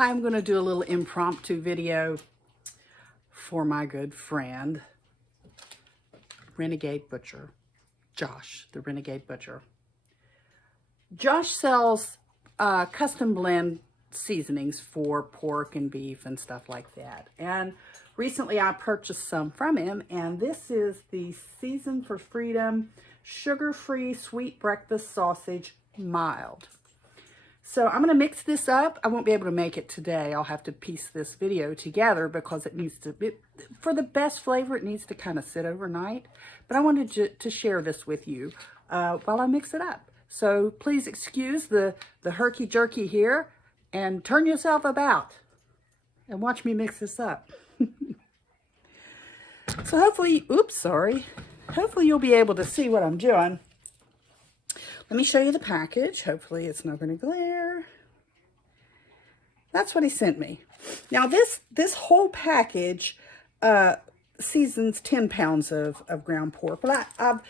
Hi, I'm going to do a little impromptu video for my good friend, Renegade Butcher, Josh, the Renegade Butcher. Josh sells custom blend seasonings for pork and beef and stuff like that. And recently I purchased some from him, and this is the Season for Freedom Sugar-Free Sweet Breakfast Sausage Mild. So I'm going to mix this up. I won't be able to make it today. I'll have to piece this video together because it needs to be, for the best flavor, it needs to kind of sit overnight. But I wanted to share this with you while I mix it up. So please excuse the herky-jerky here and turn yourself about and watch me mix this up. So hopefully, hopefully you'll be able to see what I'm doing. Let me show you the package. Hopefully it's not going to glare. That's what he sent me. Now this whole package seasons 10 pounds of ground pork. But I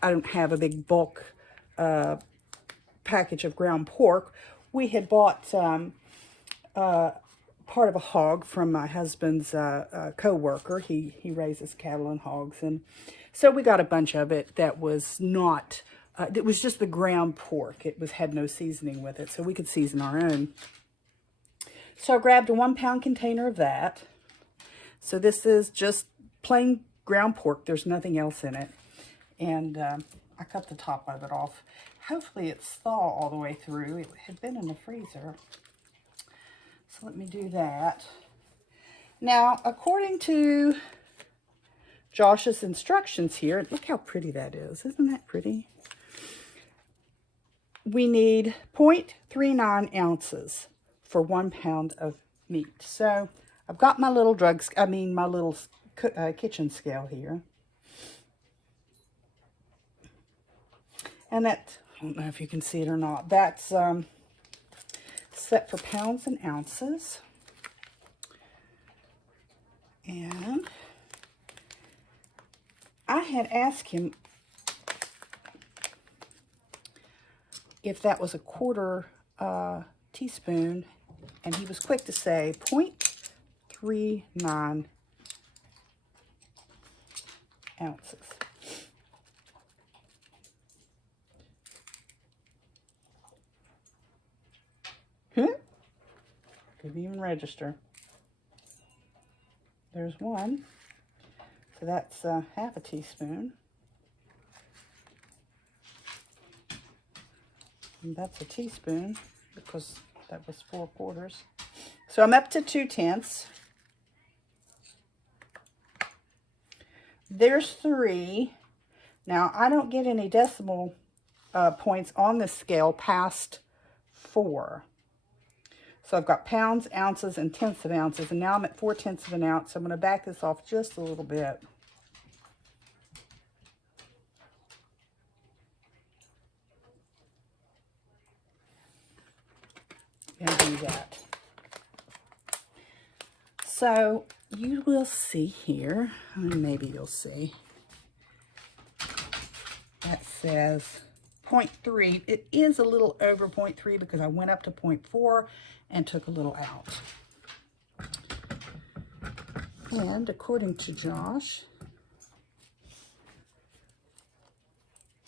don't have a big bulk package of ground pork. We had bought part of a hog from my husband's co-worker. He raises cattle and hogs, and so we got a bunch of it that was not. It was just the ground pork. It had no seasoning with it, so we could season our own. So I grabbed a 1 pound container of that. So this is just plain ground pork. There's nothing else in it. And I cut the top of it off. Hopefully it's thawed all the way through. It had been in the freezer. So let me do that. Now, according to Josh's instructions here, look how pretty that is. Isn't that pretty? We need 0.39 ounces for 1 pound of meat. So I've got my little my little kitchen scale here. And that, I don't know if you can see it or not, that's set for pounds and ounces. And I had asked him if that was a quarter teaspoon, and he was quick to say 0.39 ounces. Could even register. There's one. So that's half a teaspoon. And that's a teaspoon because that was 4/4. So I'm up to 2/10. There's 3. Now I don't get any decimal points on this scale past 4. So I've got pounds, ounces, and tenths of ounces, and now I'm at 4/10 of an ounce. So I'm going to back this off just a little bit. And do that. So you will see here, maybe you'll see, that says 0.3. It is a little over 0.3 because I went up to 0.4 and took a little out. And according to Josh,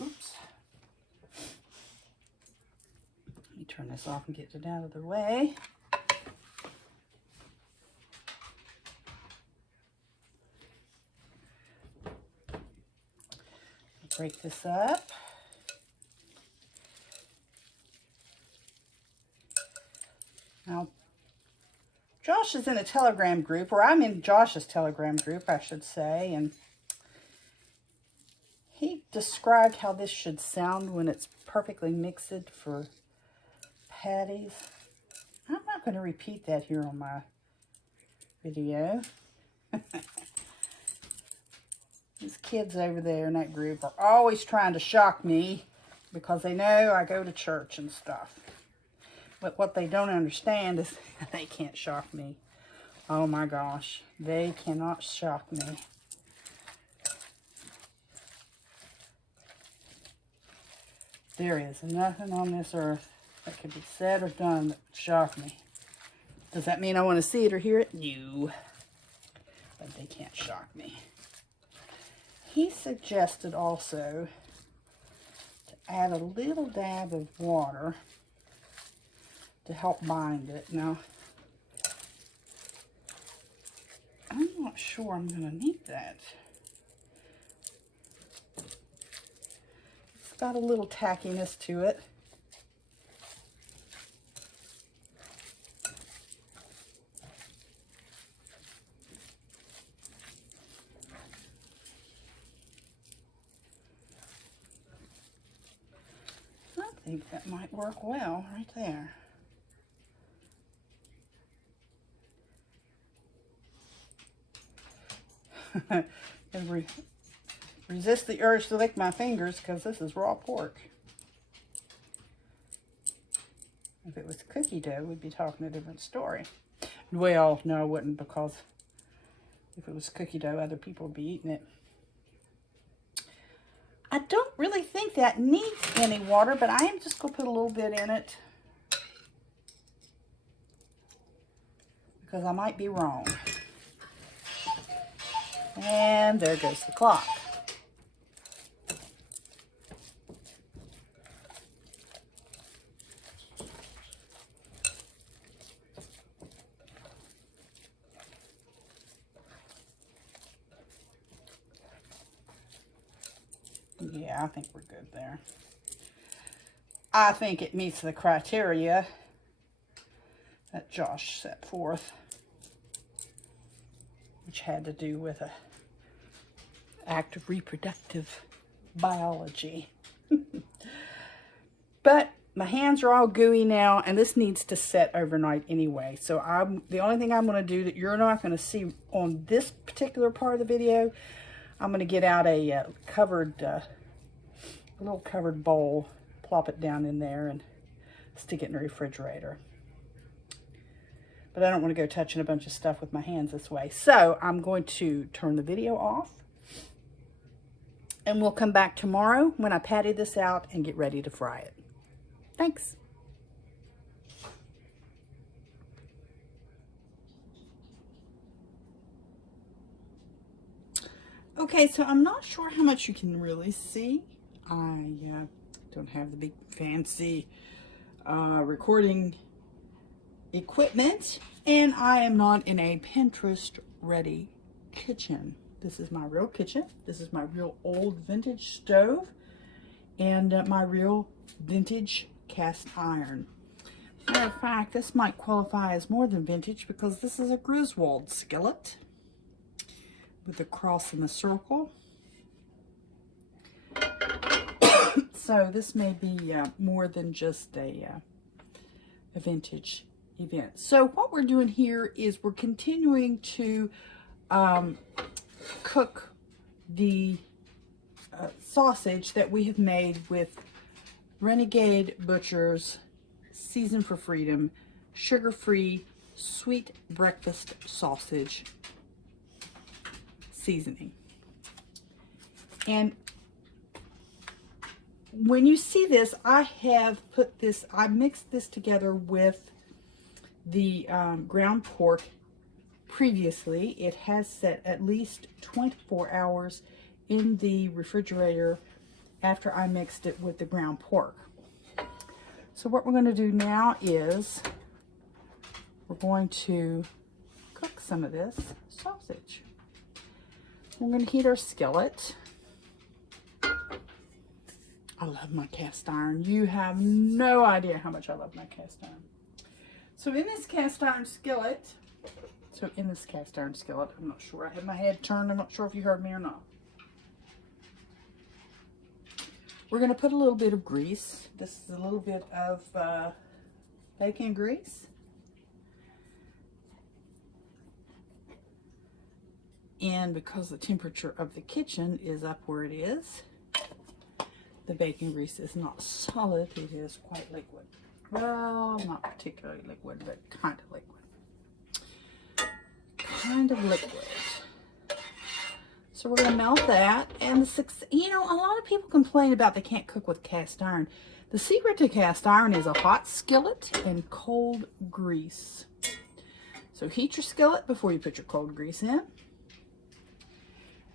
oops, let me turn this off and get it out of the way. Break this up. Now, Josh is in a Telegram group, or I'm in Josh's Telegram group, I should say, and he described how this should sound when it's perfectly mixed for patties. I'm not going to repeat that here on my video. These kids over there in that group are always trying to shock me because they know I go to church and stuff. But what they don't understand is they can't shock me. Oh my gosh, they cannot shock me. There is nothing on this earth that could be said or done that would shock me. Does that mean I want to see it or hear it? No. But they can't shock me. He suggested also to add a little dab of water to help bind it. Now, I'm not sure I'm going to need that. It's got a little tackiness to it. I think that might work well right there. And resist the urge to lick my fingers because this is raw pork. If it was cookie dough, we'd be talking a different story. Well, no, I wouldn't, because if it was cookie dough, other people would be eating it. I don't really think that needs any water, but I am just going to put a little bit in it because I might be wrong. And there goes the clock. Yeah, I think we're good there. I think it meets the criteria that Josh set forth, which had to do with an act of reproductive biology. But my hands are all gooey now, and this needs to set overnight anyway. So the only thing I'm going to do that you're not going to see on this particular part of the video, I'm going to get out a little covered bowl, plop it down in there, and stick it in the refrigerator. But I don't want to go touching a bunch of stuff with my hands this way. So I'm going to turn the video off. And we'll come back tomorrow when I patty this out and get ready to fry it. Thanks. Okay, so I'm not sure how much you can really see. I don't have the big fancy recording equipment, and I am not in a Pinterest ready kitchen. This is my real kitchen. This is my real old vintage stove and my real vintage cast iron. Matter of fact, this might qualify as more than vintage because this is a Griswold skillet with a cross and a circle. So this may be more than just a vintage event. So what we're doing here is we're continuing to cook the sausage that we have made with Renegade Butcher's Season for Freedom sugar-free sweet breakfast sausage seasoning. And when you see this, I mixed this together with the ground pork previously. It has set at least 24 hours in the refrigerator after I mixed it with the ground pork. So what we're going to do now is we're going to cook some of this sausage. We're going to heat our skillet. I love my cast iron. You have no idea how much I love my cast iron. So in this cast iron skillet, I'm not sure. I had my head turned. I'm not sure if you heard me or not. We're going to put a little bit of grease. This is a little bit of bacon grease. And because the temperature of the kitchen is up where it is, the bacon grease is not solid. It is quite liquid. Well, not particularly liquid, but kind of liquid. So we're going to melt that. And you know, a lot of people complain about they can't cook with cast iron. The secret to cast iron is a hot skillet and cold grease. So heat your skillet before you put your cold grease in,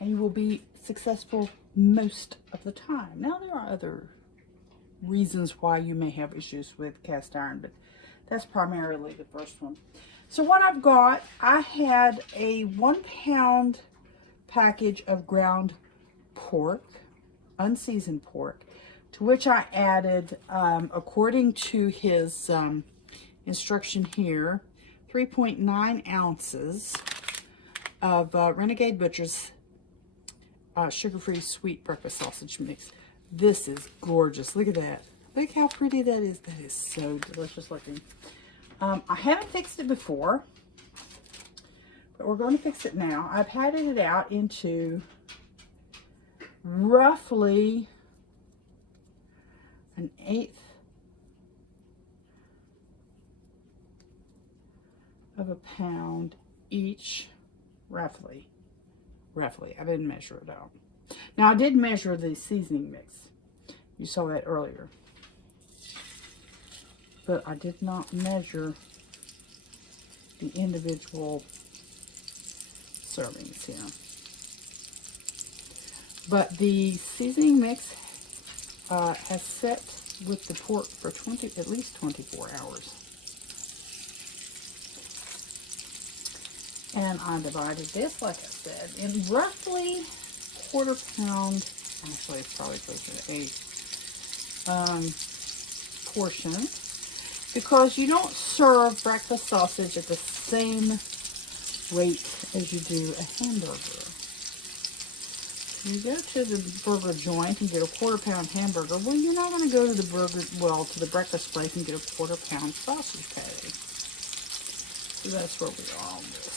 and you will be successful most of the time. Now, there are other reasons why you may have issues with cast iron, but that's primarily the first one. So what I've got, I had a 1 pound package of ground pork, unseasoned pork, to which I added, according to his instruction here, 3.9 ounces of Renegade Butcher's sugar-free sweet breakfast sausage mix. This is gorgeous. Look at that. Look how pretty that is. That is so delicious looking. I haven't fixed it before, but we're going to fix it now. I've patted it out into roughly 1/8 of a pound each, roughly. I didn't measure it out. Now, I did measure the seasoning mix. You saw that earlier. But I did not measure the individual servings here. But the seasoning mix has set with the pork for at least 24 hours. And I divided this, like I said, in roughly 1/4 pound, actually it's probably closer to 8 portions, because you don't serve breakfast sausage at the same rate as you do a hamburger. You go to the burger joint and get a 1/4 pound hamburger. Well, you're not going to go to the to the breakfast place and get a 1/4 pound sausage patty. So that's where we are on this.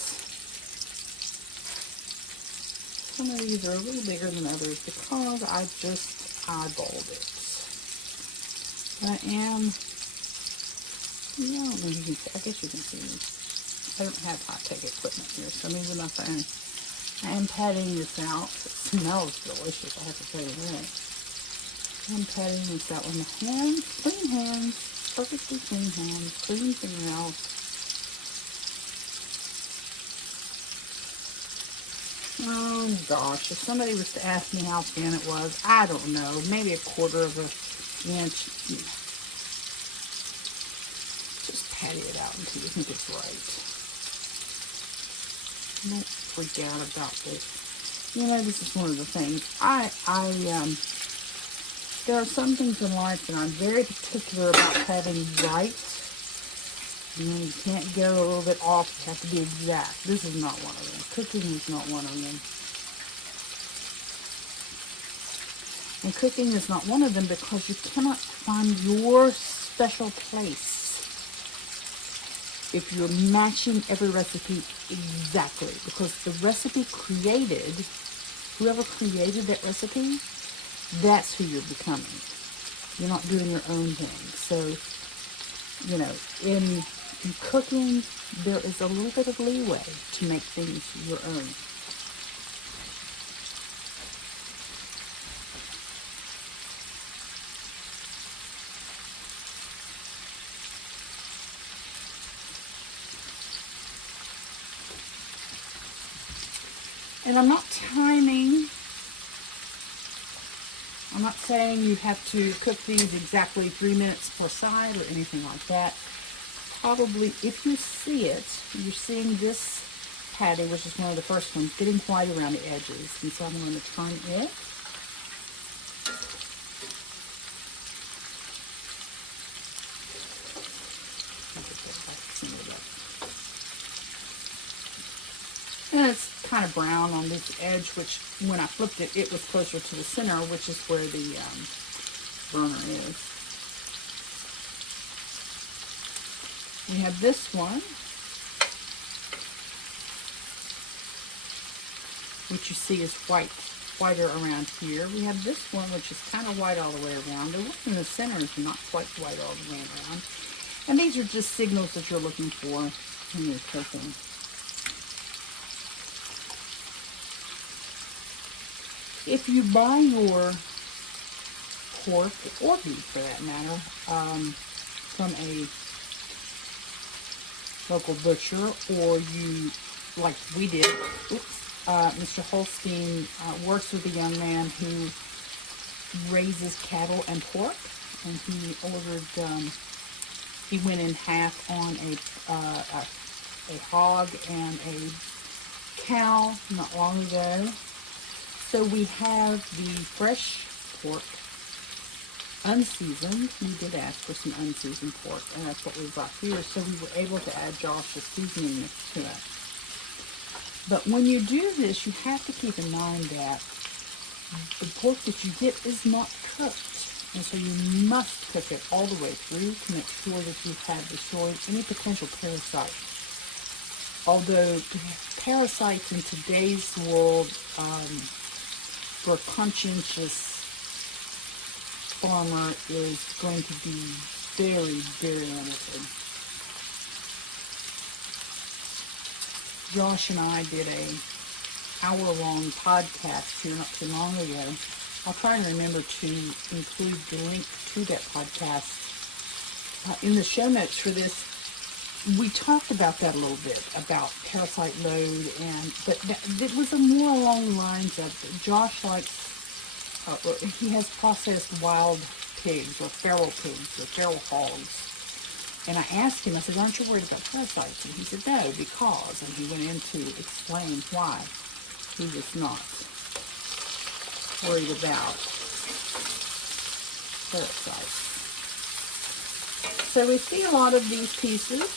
Some of these are a little bigger than others because I just eyeballed it. But I am, I guess you can see me. I don't have high-tech equipment here, so I'm using my phone. I am patting this out. It smells delicious, I have to tell you that. I'm patting this out with my hands, perfectly clean hands, clean fingernails. Oh gosh, if somebody was to ask me how thin it was, I don't know, maybe 1/4 of an inch. Just patty it out until you think it's right. Don't freak out about this. You know, this is one of the things. There are some things in life that I'm very particular about having right. You can't go a little bit off. You have to be exact. This is not one of them. Cooking is not one of them. And cooking is not one of them because you cannot find your special place if you're matching every recipe exactly. Because the recipe created, whoever created that recipe, that's who you're becoming. You're not doing your own thing. So, you know, in cooking, there is a little bit of leeway to make things your own. And I'm not timing. I'm not saying you have to cook these exactly 3 minutes per side or anything like that. Probably, if you see it, you're seeing this patty, which is one of the first ones, getting white around the edges. And so I'm going to turn it. And it's kind of brown on this edge, which when I flipped it, it was closer to the center, which is where the burner is. We have this one, which you see is whiter around here. We have this one, which is kind of white all the way around. The one in the center is not quite white all the way around. And these are just signals that you're looking for when you're cooking. If you buy your pork, or beef for that matter, from a local butcher, or you, like we did, Mr. Holstein works with a young man who raises cattle and pork, and he ordered, he went in half on a hog and a cow not long ago. So we have the fresh pork, unseasoned. We did ask for some unseasoned pork, and that's what we've got here. So we were able to add Josh's seasoning mix to it. But when you do this, you have to keep in mind that the pork that you get is not cooked. And so you must cook it all the way through to make sure that you have destroyed any potential parasites. Although parasites in today's world, for a conscientious farmer, is going to be very, very limited. Josh and I did a hour-long podcast here not too long ago. I'll try and remember to include the link to that podcast in the show notes for this. We talked about that a little bit, about parasite load, but it was more along the lines of Josh likes, he has processed wild pigs or feral hogs. And I asked him, I said, aren't you worried about parasites? And he said, no, because, and he went in to explain why he was not worried about parasites. So we see a lot of these pieces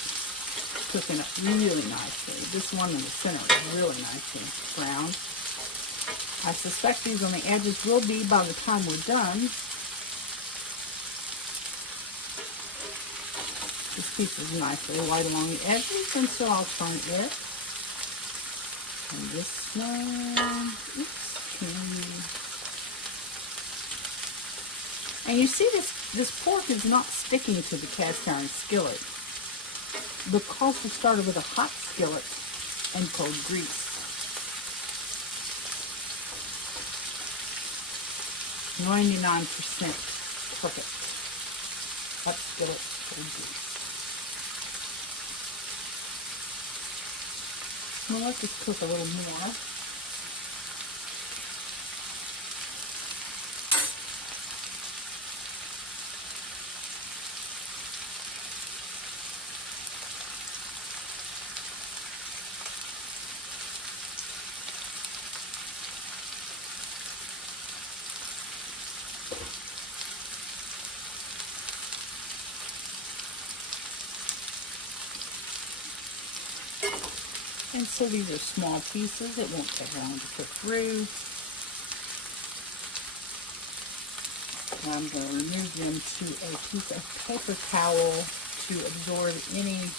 cooking up really nicely. This one in the center is really nicely browned. I suspect these on the edges will be by the time we're done. This piece is nicely white along the edges, and so I'll turn it. And this one, and you see this pork is not sticking to the cast iron skillet because we started with a hot skillet and cold grease. 99% perfect. Hot skillet, cold grease. Well, let's just cook a little more. And so these are small pieces. It won't take long to cook through. And I'm going to remove them to a piece of paper towel to absorb any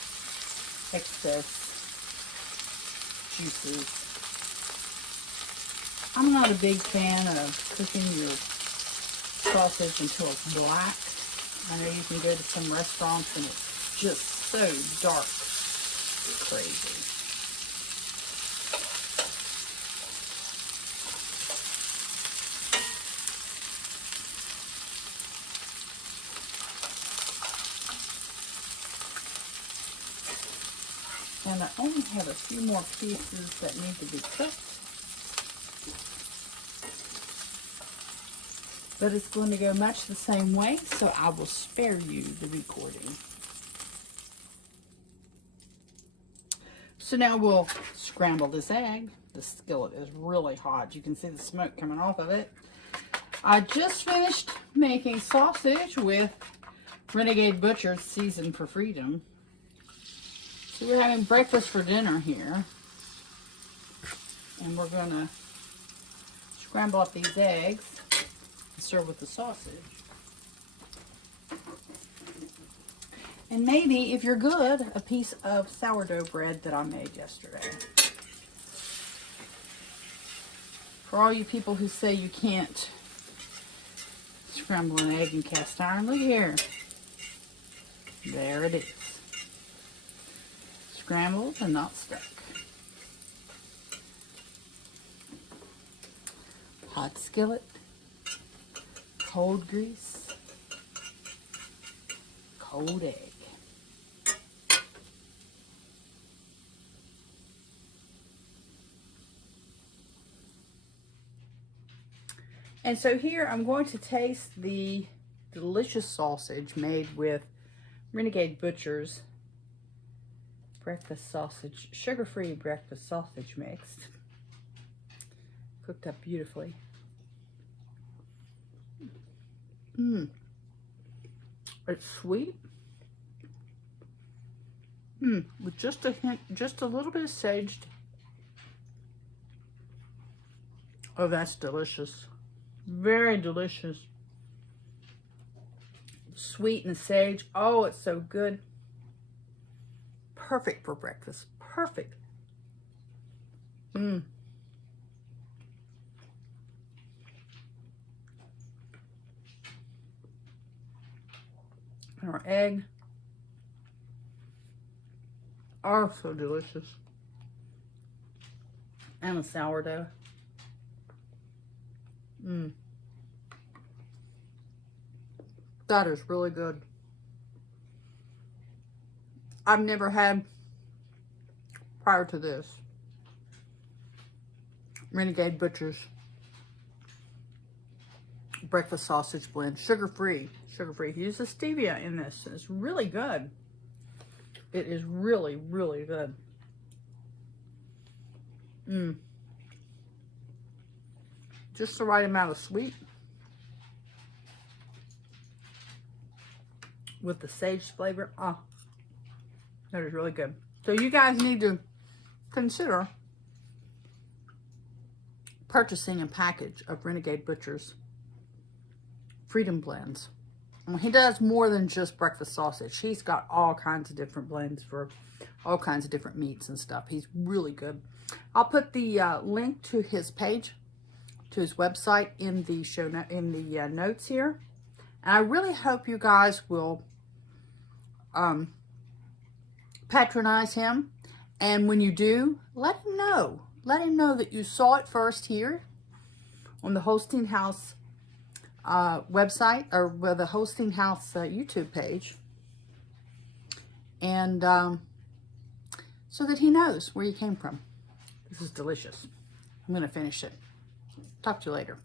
excess juices. I'm not a big fan of cooking your sausage until it's black. I know you can go to some restaurants and it's just so dark. It's crazy. And I only have a few more pieces that need to be cooked. But it's going to go much the same way, so I will spare you the recording. So now we'll scramble this egg. The skillet is really hot. You can see the smoke coming off of it. I just finished making sausage with Renegade Butcher seasoned for freedom. So we're having breakfast for dinner here. And we're going to scramble up these eggs and serve with the sausage. And maybe, if you're good, a piece of sourdough bread that I made yesterday. For all you people who say you can't scramble an egg in cast iron, look here. There it is. Scrambled and not stuck. Hot skillet, cold grease, cold egg. And so here I'm going to taste the delicious sausage made with Renegade Butcher's breakfast sausage, sugar-free breakfast sausage mix. Cooked up beautifully. It's sweet. With just a hint, just a little bit of saged. Oh, that's delicious. Very delicious. Sweet and sage. Oh, it's so good. Perfect for breakfast. Perfect. Our egg. Oh, so delicious. And the sourdough. That is really good. I've never had, prior to this, Renegade Butcher's breakfast sausage blend. Sugar-free. Sugar-free. He uses stevia in this. It's really good. It is really, really good. Just the right amount of sweet with the sage flavor. Oh, that is really good. So you guys need to consider purchasing a package of Renegade Butcher's Freedom Blends. And he does more than just breakfast sausage. He's got all kinds of different blends for all kinds of different meats and stuff. He's really good. I'll put the link to his page, to his website in the show notes here. And I really hope you guys will patronize him. And when you do, let him know. Let him know that you saw it first here on the Holstein House website, or with the Holstein House YouTube page. And so that he knows where you came from. This is delicious. I'm going to finish it. Talk to you later.